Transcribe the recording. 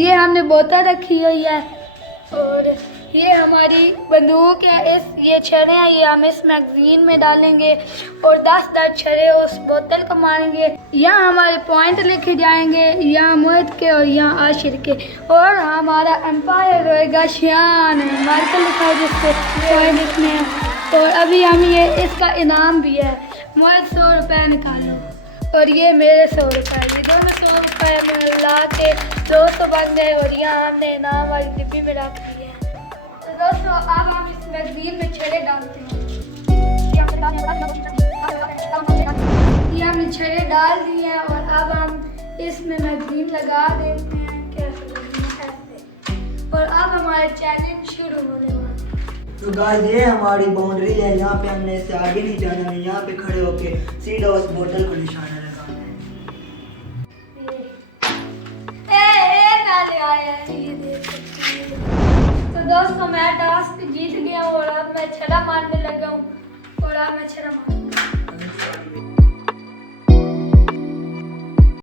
ये हमने बोतल रखी हुई है और ये हमारी बंदूक है। ये छड़े हैं, ये हम इस मैगजीन में डालेंगे और 10 छड़े उस बोतल को मारेंगे। यहाँ हमारे पॉइंट लिखे जाएंगे, यहाँ मोहित के और यहाँ आशिर के, और हमारा एम्पायर रहेगा शान मार्कर लिखा है जिससे पॉइंट इसमें है। और अभी हम ये इसका इनाम भी है। मोहित 100 रुपये निकालो और ये मेरे 100 रुपये, ये दोनों 100 रुपये में ला के 200 बन गए और यहाँ हमने इनाम वाली डिब्बी में रख दी है। तो दोस्तों अब हम इस मैगजीन में छड़े डालते हैं। ये हमने छड़े डाल दिए हैं और अब हम इसमें मैगजीन लगा देते हैं कैसे। और अब हमारे चैलेंज शुरू होने वाला है। तो गाइस ये हमारी बाउंड्री है, यहाँ पे हमने इससे आगे नहीं जाना है। यहाँ पे खड़े होके सीधा उस बोतल को निशाना लगाना है। तो दोस्तों मैं टास्क जीत गया और अब मैं छड़ा मारने